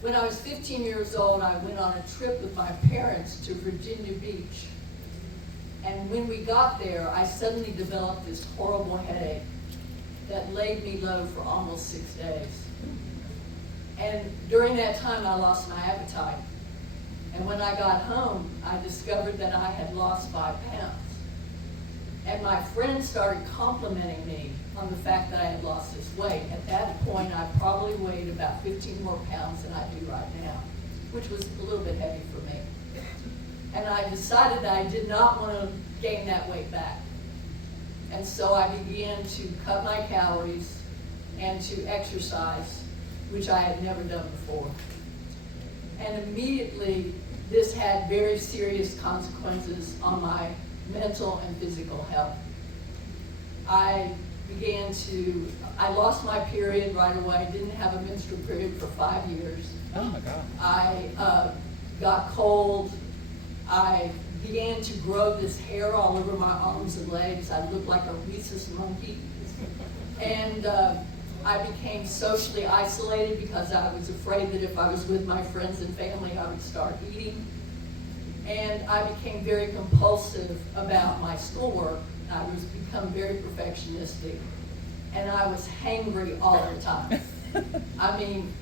When I was 15 years old, I went on a trip with my parents to Virginia Beach. And when we got there, I suddenly developed this horrible headache that laid me low for almost 6 days. And during that time, I lost my appetite. And when I got home, I discovered that I had lost 5 pounds. And my friends started complimenting me on the fact that I had lost this weight. At that point, I probably weighed about 15 more pounds than I do right now, which was a little bit heavy for me. And I decided that I did not want to gain that weight back. And so I began to cut my calories and to exercise, which I had never done before. And immediately, this had very serious consequences on my mental and physical health. I lost my period right away, didn't have a menstrual period for 5 years. Oh my God. I got cold. I began to grow this hair all over my arms and legs. I looked like a rhesus monkey. And I became socially isolated because I was afraid that if I was with my friends and family, I would start eating. And I became very compulsive about my schoolwork. I was become very perfectionistic. And I was hangry all the time. I mean,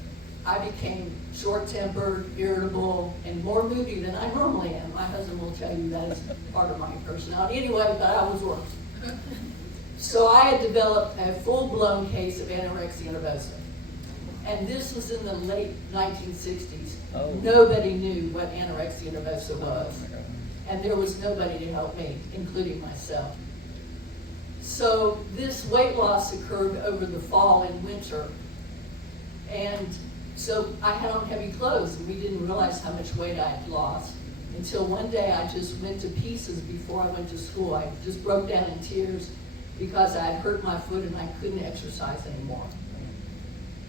I became short-tempered, irritable, and more moody than I normally am. My husband will tell you that is part of my personality. Anyway, but I was worse. So I had developed a full-blown case of anorexia nervosa. And this was in the late 1960s. Oh. Nobody knew what anorexia nervosa was. And there was nobody to help me, including myself. So this weight loss occurred over the fall and winter. And so I had on heavy clothes, and we didn't realize how much weight I had lost until one day I just went to pieces before I went to school. I just broke down in tears because I had hurt my foot and I couldn't exercise anymore.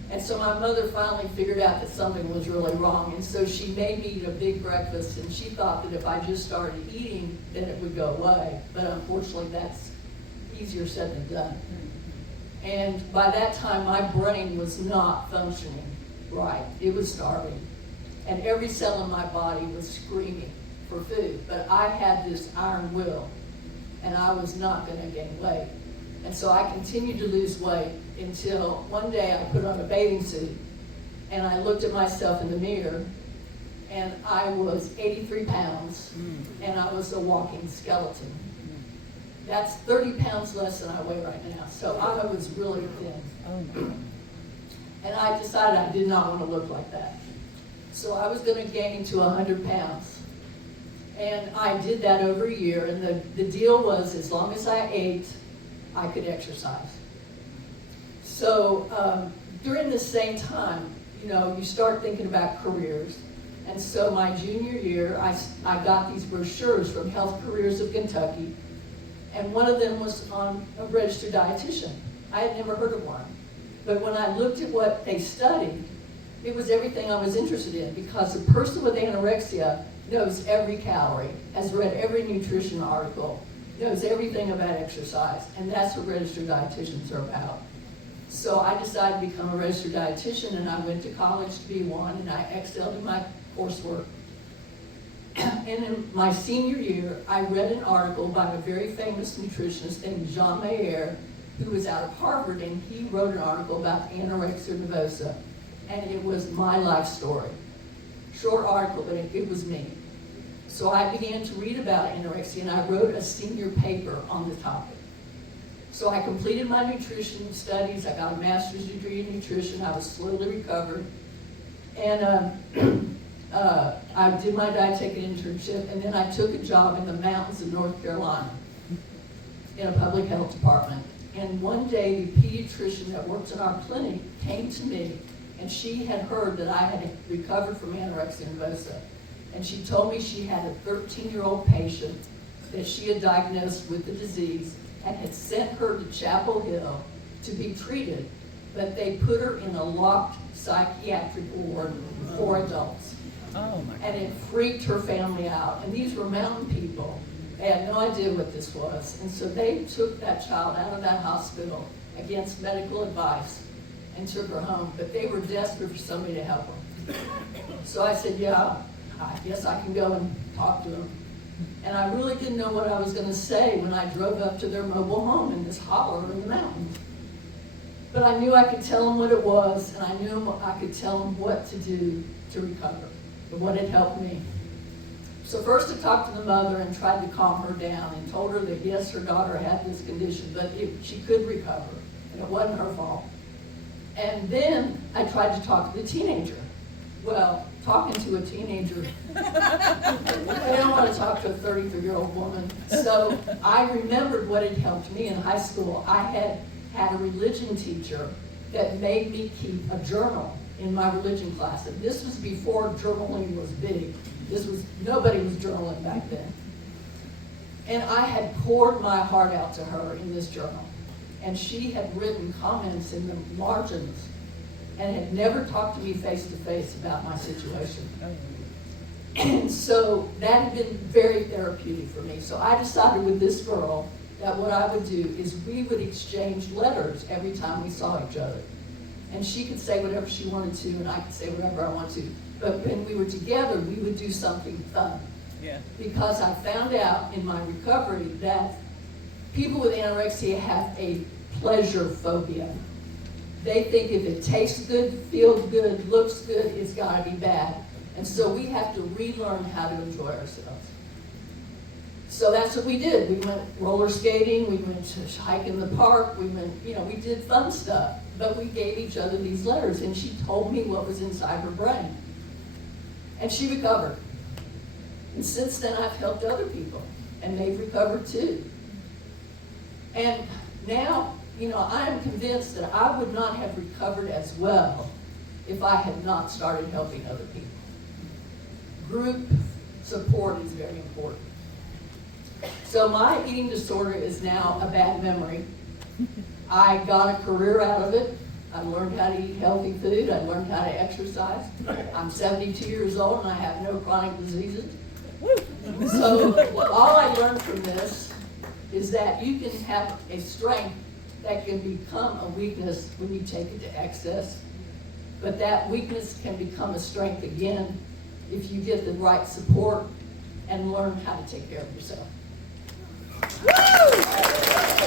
And so my mother finally figured out that something was really wrong, and so she made me eat a big breakfast, and she thought that if I just started eating, then it would go away. But unfortunately, that's easier said than done. And by that time, my brain was not functioning right. It was starving. And every cell in my body was screaming for food. But I had this iron will, and I was not going to gain weight. And so I continued to lose weight until one day I put on a bathing suit, and I looked at myself in the mirror, and I was 83 pounds, and I was a walking skeleton. That's 30 pounds less than I weigh right now. So I was really thin. Oh my God. And I decided I did not want to look like that. So I was going to gain to 100 pounds. And I did that over a year. And the deal was, as long as I ate, I could exercise. So during the same time, you start thinking about careers. And so my junior year, I got these brochures from Health Careers of Kentucky. And one of them was on a registered dietitian. I had never heard of one. But when I looked at what they studied, it was everything I was interested in, because a person with anorexia knows every calorie, has read every nutrition article, knows everything about exercise, and that's what registered dietitians are about. So I decided to become a registered dietitian, and I went to college to be one, and I excelled in my coursework. And in my senior year, I read an article by a very famous nutritionist named Jean Mayer, who was out of Harvard, and he wrote an article about anorexia nervosa, and it was my life story. Short article, but it was me. So I began to read about anorexia, and I wrote a senior paper on the topic. So I completed my nutrition studies. I got a master's degree in nutrition. I was slowly recovered. And I did my dietetic internship, and then I took a job in the mountains of North Carolina in a public health department. And one day, the pediatrician that worked in our clinic came to me, and she had heard that I had recovered from anorexia nervosa. And she told me she had a 13-year-old patient that she had diagnosed with the disease and had sent her to Chapel Hill to be treated, but they put her in a locked psychiatric ward for adults. Oh my God. And it freaked her family out. And these were mountain people. They had no idea what this was. And so they took that child out of that hospital against medical advice and took her home. But they were desperate for somebody to help her. So I said, yeah, I guess I can go and talk to them. And I really didn't know what I was going to say when I drove up to their mobile home in this hollow in the mountains. But I knew I could tell them what it was, and I knew I could tell them what to do to recover, and what had helped me. So first I talked to the mother and tried to calm her down and told her that yes, her daughter had this condition, but she could recover, and it wasn't her fault. And then I tried to talk to the teenager. Well, talking to a teenager, I don't want to talk to a 33-year-old woman. So I remembered what had helped me in high school. I had a religion teacher that made me keep a journal in my religion class. And this was before journaling was big. Nobody was journaling back then. And I had poured my heart out to her in this journal. And she had written comments in the margins and had never talked to me face to face about my situation. And so that had been very therapeutic for me. So I decided with this girl that what I would do is we would exchange letters every time we saw each other. And she could say whatever she wanted to, and I could say whatever I wanted to. But when we were together, we would do something fun. Yeah. Because I found out in my recovery that people with anorexia have a pleasure phobia. They think if it tastes good, feels good, looks good, it's got to be bad. And so we have to relearn how to enjoy ourselves. So that's what we did. We went roller skating, we went to hike in the park, we did fun stuff. But we gave each other these letters, and she told me what was inside her brain. And she recovered. And since then, I've helped other people, and they've recovered too. And now, I am convinced that I would not have recovered as well if I had not started helping other people. Group support is very important. So my eating disorder is now a bad memory. I got a career out of it. I learned how to eat healthy food. I learned how to exercise. I'm 72 years old and I have no chronic diseases. So all I learned from this is that you can have a strength that can become a weakness when you take it to excess. But that weakness can become a strength again if you get the right support and learn how to take care of yourself. Woo!